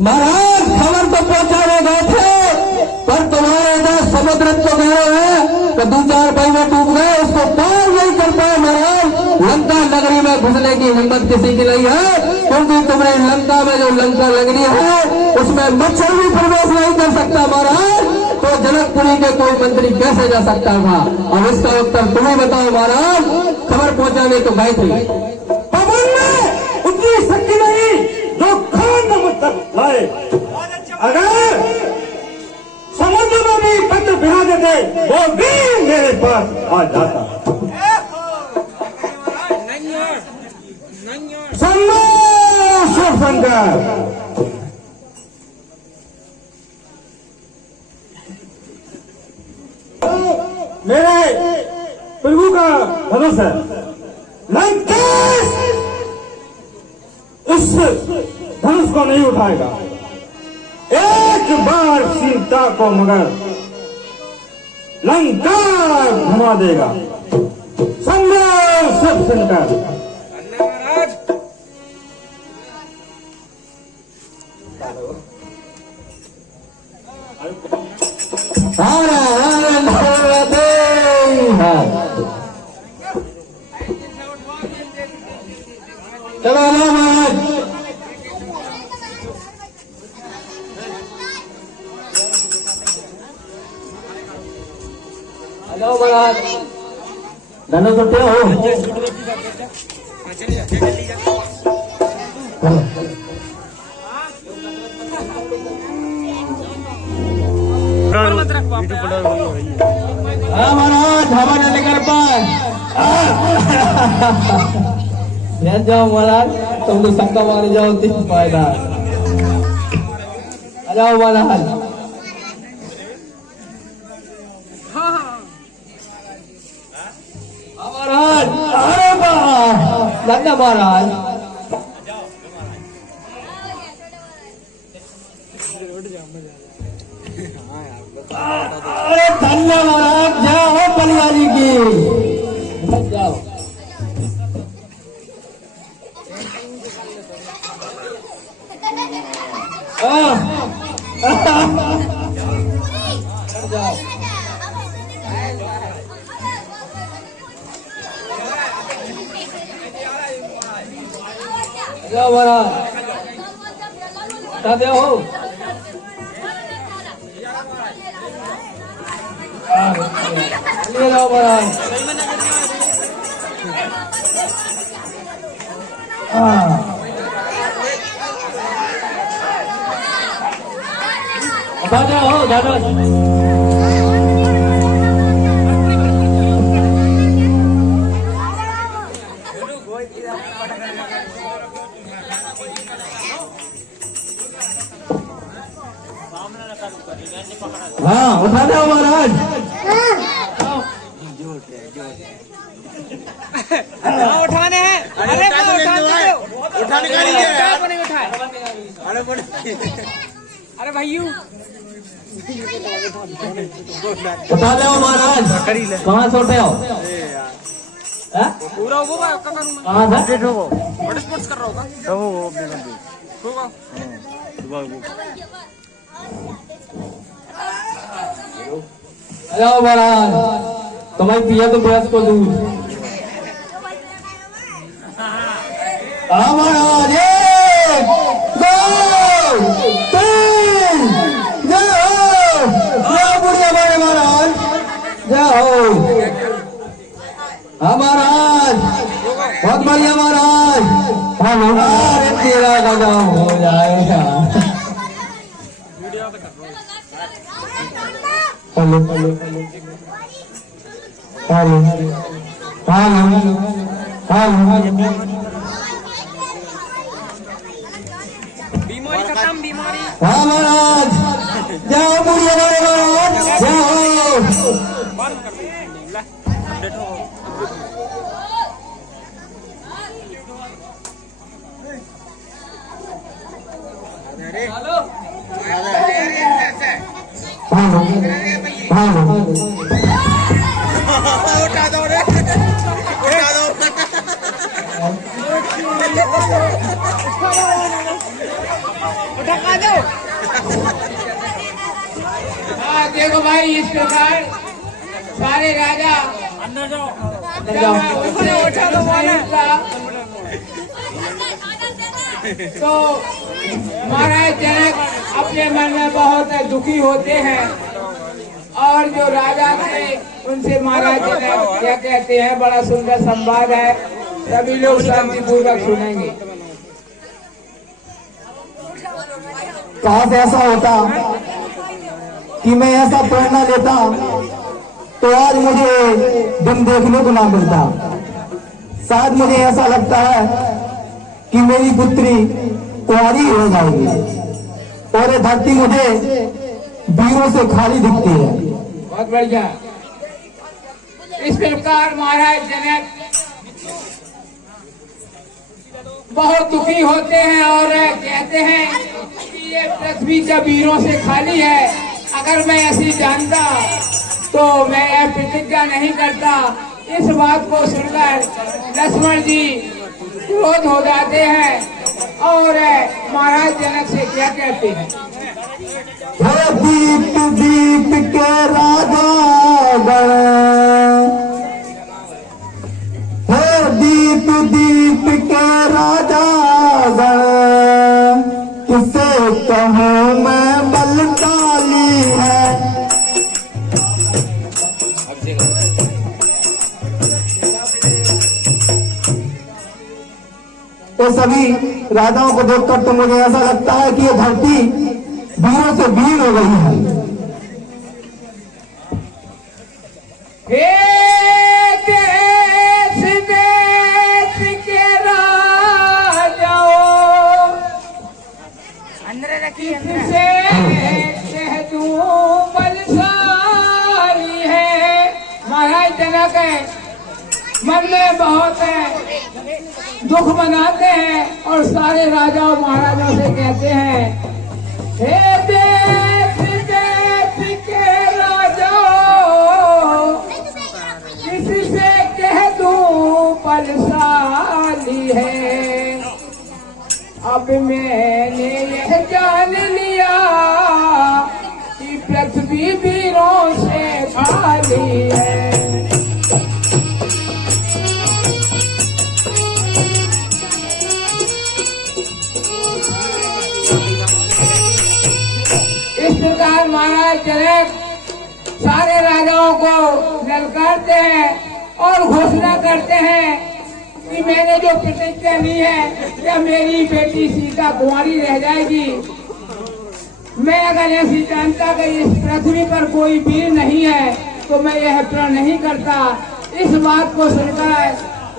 महाराज खबर तो पहुंचाने गए थे, पर तुम्हारे इधर समुद्र तो गए हैं तो 2-4 पहिए डूब गए, उसको पार नहीं कर पाए महाराज। लंका नगरी में घुसने की हिम्मत किसी की नहीं है, क्योंकि तुम्हारी लंका में जो लंका नगरी है उसमें मच्छर भी प्रवेश नहीं कर सकता महाराज। तो जनकपुरी के कोई मंत्री कैसे जा सकता था? अब इसका उत्तर तुम्हें बताओ महाराज। खबर पहुंचाने तो गए थे, पवन में उतनी शक्ति नहीं जो खान नमक तक लाए। अगर समुद्र में भी पत्र भिड़ा देते वो भी मेरे पास आ जाता। शंकर मेरे प्रभु का धनुष है। लंकेश इस धनुष को नहीं उठाएगा। एक बार सीता को मगर लंका घुमा देगा। संग्राम सब शंकर। चलो महाराज, हेलो महाराज, धनुष उठे हो? हाँ महाराज, हवा न निकल पाए। जाओ महाराज, तुम लोग शंका मारे जाओ 3 पायदार। आ जाओ महाराज। महाराज, अरे वाह धन्य महाराज। अरे धन्य महाराज, जाओ परिवारी की जाओ। जाओ महाराज, क्या हो? ले जाओ महाराज। दादा हो दादा। हाँ उठा दो महाराज। उठाने हैं। अरे उठाने का नहीं उठाए। अरे भाइयों उठा ले महाराज। कहाँ से उठे हो? पूरा होगा कहाँ से? बड़े स्पोर्ट्स कर रहा होगा। जाओ महाराज, तुम्हारी पिया तो भैंस को दूध। हाँ महाराज, 1 2 3 जाओ। जाओ बुढ़िया बड़े महाराज, जाओ। हाँ महाराज, बहुत बढ़िया महाराज। अरे तेरा का काम हो जाएगा। हेलो हेलो बीमारी खत्म बीमारी। हाँ महाराज, जाओ बुढ़िया बड़े महाराज, जाओ। बंद कर दो। उठा दो रे, उठा दो। ढका दो। हाँ देखो भाई, इस प्रकार सारे राजा अंदर जाओ। उठा दो तो महाराज जनक अपने मन में बहुत दुखी होते हैं और जो राजा थे उनसे महाराज जनक क्या कहते हैं, बड़ा सुंदर संवाद है, सभी लोग शांतिपूर्वक सुनेंगे। काश ऐसा होता कि मैं ऐसा प्रेरणा लेता तो आज मुझे दिन देखने को ना मिलता। शायद मुझे ऐसा लगता है कि मेरी पुत्री कुंवारी हो जाएगी और ये धरती मुझे वीरों से खाली दिखती है। बहुत बढ़िया। इस प्रकार महाराज जनक बहुत दुखी होते हैं और कहते हैं कि ये पृथ्वी का वीरों से खाली है। अगर मैं ऐसी जानता तो मैं यह प्रतिज्ञा नहीं करता। इस बात को सुनकर लक्ष्मण जी क्रोध हो जाते हैं और महाराज जनक से क्या कहते हैं, दीप दीप के राजा गण, दीप दीप के राजा गण, किसे कहूँ मैं बलशाली है। तो सभी राजाओं को देखकर तो मुझे ऐसा लगता है कि ये धरती वीरों से वीर हो गई है। हे देश देश के राजाओं, अंदर रखिए। किससे कह दूं बलशाली है। महाराज जनक मन में बहुत दुख मनाते हैं और सारे राजाओं महाराजों से कहते हैं, हे देश देश के राजाओं, किससे कह दूं बलशाली है। अब मैंने यह जान लिया कि पृथ्वी वीरों से खाली है। इस प्रकार महाराज जनक सारे राजाओं को ललकारते हैं और घोषणा करते हैं कि मैंने जो प्रतिज्ञा ली है क्या मेरी बेटी सीता कुंवारी रह जाएगी। मैं अगर ऐसी जानता कि इस पृथ्वी पर कोई वीर नहीं है तो मैं यह प्रण नहीं करता। इस बात को सुनकर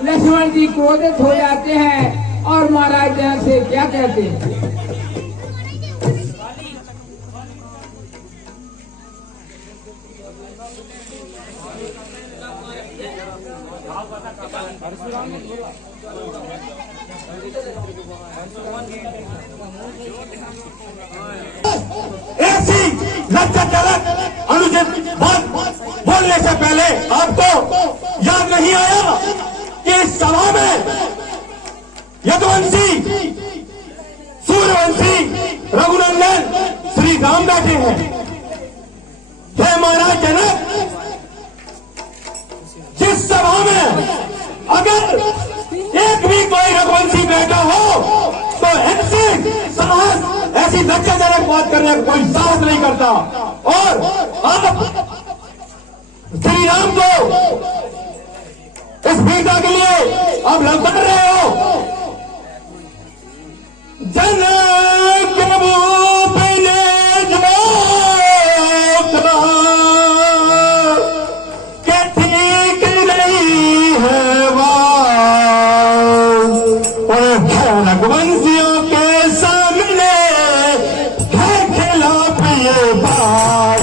लक्ष्मण जी क्रोधित हो जाते हैं और महाराज जनक से क्या कहते हैं, ऐसी लज्जाजनक अनुचित बात बोलने से पहले आपको याद नहीं आया कि इस सभा में यदुवंशी सूर्यवंशी रघुनंदन श्री राम बैठे हैं। हे महाराज जनक, जिस सभा में अगर एक भी कोई रघुवंशी बैठा हो तो ऐसी साहस, ऐसी लज्जाजनक बात करने का कोई साहस नहीं करता। और आप श्री राम को इस वीरता के लिए आप ललकार रहे हो। जनक भूप ने जो के ठीक नहीं है रघुवंशियों के सामने है खिलाफ ये बात।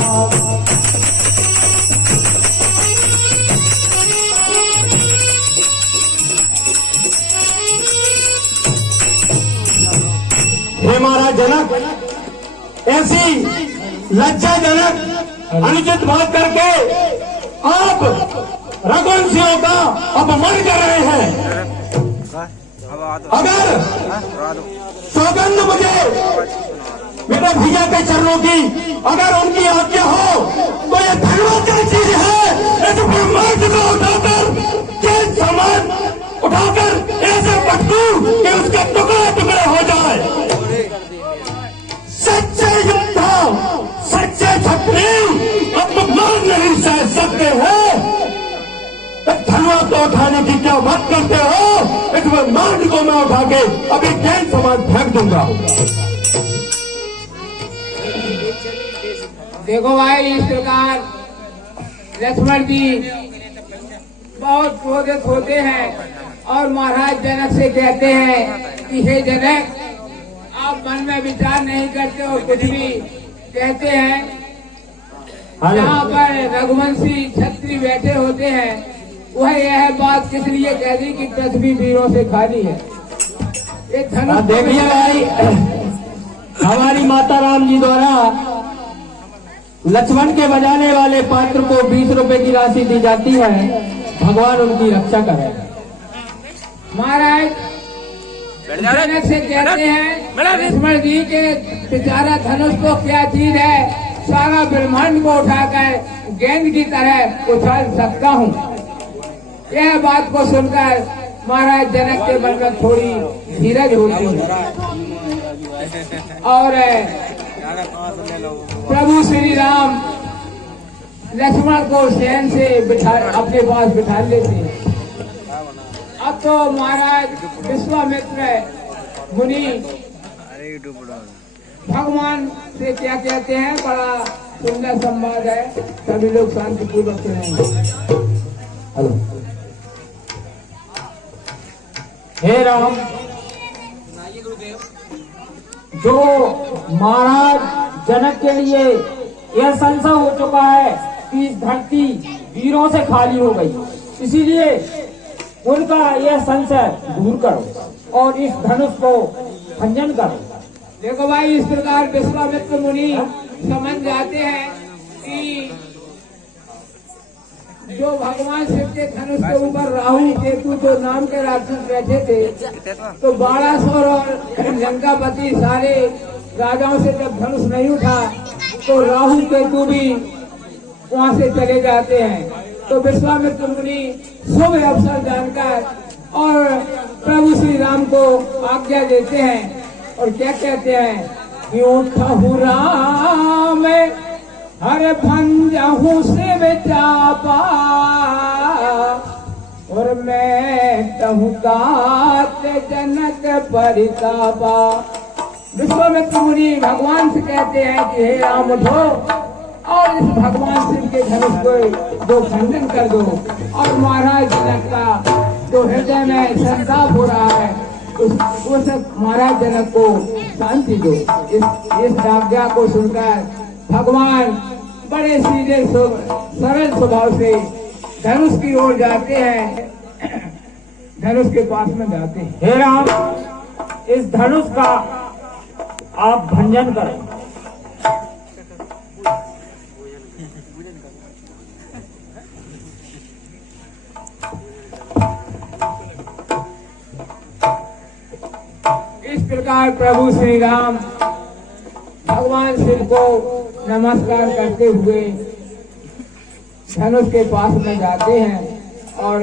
हे महाराज जनक, ऐसी लज्जाजनक अनुचित बात करके आप रघुवंशियों का अपमान कर रहे हैं। अगर सौगंध मुझे मेरे भैया के चरणों की अगर उनकी आज्ञा हो तो ये धर्म क्या चीज है। इस ब्रह्मांड को उठाकर के समान उठाकर ऐसे पटकू कि उसके टुकड़े टुकड़े हो जाए। सच्चे योद्धा सच्चे छत्री अपमान नहीं सह सकते हैं। धनवा को उठाने की क्या बात करते हो। इस ब्रह्मांड को मैं उठा के अभी जैन समान फेंक दूंगा। देखो भाई, इस प्रकार लक्ष्मण जी बहुत क्रोधित होते हैं और महाराज जनक से कहते हैं कि हे जनक, आप मन में विचार नहीं करते और कुछ भी कहते हैं। यहाँ पर रघुवंशी क्षत्रिय बैठे होते हैं, वह यह बात किस लिए कह दी कि पृथ्वी वीरों से खाली है। एक धनुष देखिए भाई, हमारी माता राम जी द्वारा लक्ष्मण के बजाने वाले पात्र को 20 रुपए की राशि दी जाती है। भगवान उनकी रक्षा करे। महाराज जनक से कहते हैं लक्ष्मण जी के बेचारा धनुष को क्या चीज है, सारा ब्रह्मांड को उठाकर गेंद की तरह उछाल सकता हूँ। यह बात को सुनकर महाराज जनक के मन में थोड़ी धीरज होती है और प्रभु श्री राम लक्ष्मण को शयन से अपने पास बिठा लेते हैं। अब तो महाराज विश्वामित्र मुनि भगवान से क्या कहते हैं, बड़ा सुंदर संवाद है। सभी लोग शांतिपूर्वक सुनेंगे। हेलो, हे राम, जो महाराज जनक के लिए यह संशय हो चुका है कि इस धरती वीरों से खाली हो गई, इसीलिए उनका यह संशय दूर करो और इस धनुष को भंजन करो। देखो भाई, इस प्रकार विश्वामित्र मुनि समझ जाते हैं कि जो भगवान शिव के धनुष के ऊपर राहु केतु जो नाम के राक्षस बैठे थे, तो बाणासुर और लंकापति सारे राजाओं से जब धनुष नहीं उठा तो राहु केतु भी वहां से चले जाते हैं। तो विश्वामित्र मुनि शुभ अवसर जानकर और प्रभु श्री राम को आज्ञा देते हैं और क्या कहते हैं कि उठहु राम हर भंजहु शिव चापा और मैं कहूँ गात जनक परितापा। विश्वामित्र मुनि भगवान से कहते हैं कि हे राम, उठो और इस भगवान शिव के धनुष को जो खंडन कर दो और महाराज जनक का जो हृदय में संताप हो रहा है उस महाराज जनक को शांति दो। इस आज्ञा को सुनकर भगवान बड़े सीधे सरल स्वभाव से धनुष की ओर जाते हैं, धनुष के पास में जाते हैं। हे राम, इस धनुष का आप भंजन करें। इस प्रकार प्रभु श्री राम भगवान शिव को नमस्कार करते हुए धनुष के पास में जाते हैं और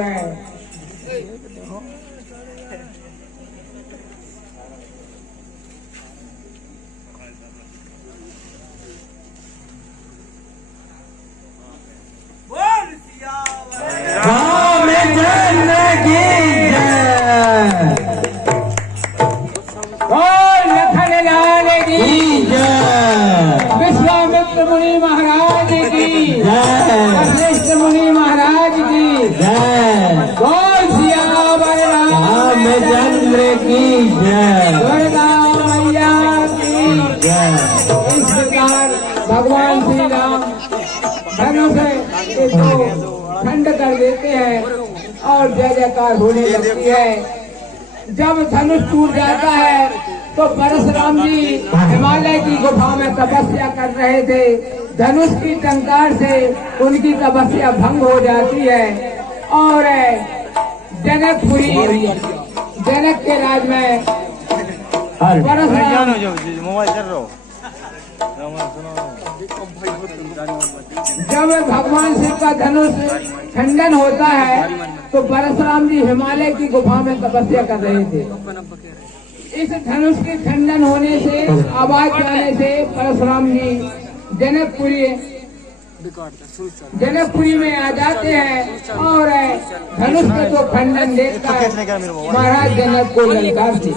विश्वामित्र मुनि महाराज की वशिष्ठ मुनि महाराज की गौर सियावर रामचंद्र की दुर्गा मैया की। इस प्रकार भगवान श्री राम धनुष को खंड कर देते हैं और जय जयकार होने लगती है। जब धनुष टूट जाता है तो परशुराम जी हिमालय की गुफा में तपस्या कर रहे थे। धनुष की टंकार से उनकी तपस्या भंग हो जाती है और जनकपुरी जनक के राज में परशुराम जब भगवान शिव का धनुष खंडन होता है तो परशुराम जी हिमालय की गुफा में तपस्या कर रहे थे। इस धनुष के खंडन होने से, आवाज आने से परशुराम जी जनकपुरी में आ जाते हैं और धनुष के तो खंडन देखकर महाराज जनक को ललकारते।